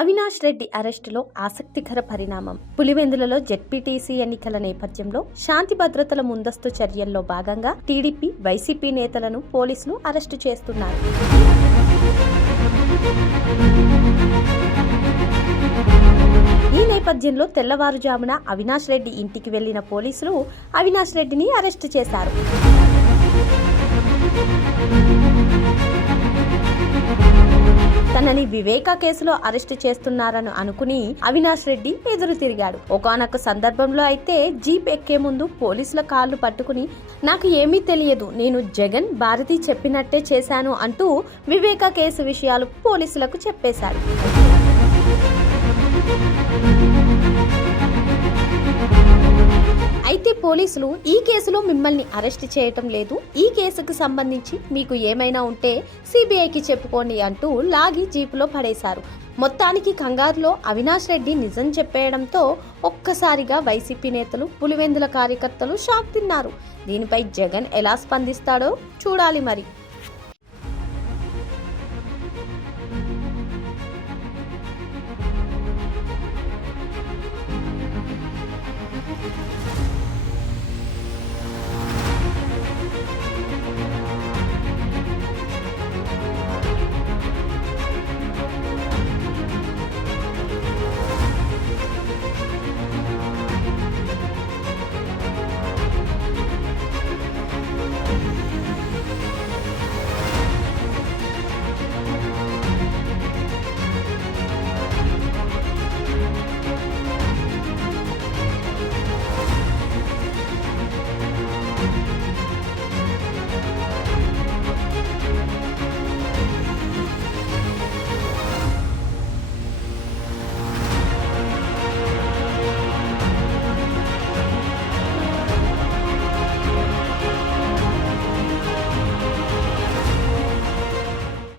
అవినాష్ రెడ్డి అరెస్టులో ఆసక్తికర పరిణామం. పులివెందులలో జెడ్పీటీసీ ఎన్నికల నేపథ్యంలో శాంతి భద్రతల ముందస్తు చర్యల్లో భాగంగా టీడీపీ, వైసీపీ నేతలను పోలీసులు అరెస్టు చేస్తున్నారు. ఈ నేపథ్యంలో తెల్లవారుజామున అవినాష్ రెడ్డి ఇంటికి వెళ్లిన పోలీసులు అవినాష్ రెడ్డిని అరెస్టు చేశారు. తనని వివేక కేసులో అరెస్టు చేస్తున్నారని అనుకుని అవినాష్ రెడ్డి ఎదురు తిరిగాడు. ఒకానొక సందర్భంలో అయితే జీప్ ఎక్కే ముందు పోలీసుల కాళ్లు పట్టుకుని నాకు ఏమీ తెలియదు, నేను జగన్ భారతి చెప్పినట్టే చేశాను అంటూ వివేక కేసు విషయాలు పోలీసులకు చెప్పేశాడు. అయితే పోలీసులు ఈ కేసులో మిమ్మల్ని అరెస్ట్ చేయటం లేదు, ఈ కేసుకు సంబంధించి మీకు ఏమైనా ఉంటే సిబిఐకి చెప్పుకోండి అంటూ లాగి జీపులో పడేశారు. మొత్తానికి కంగారులో అవినాష్ రెడ్డి నిజం చెప్పేయడంతో ఒక్కసారిగా వైసీపీ నేతలు, పులివెందుల కార్యకర్తలు షాక్ తిన్నారు. దీనిపై జగన్ ఎలా స్పందిస్తాడో చూడాలి మరి.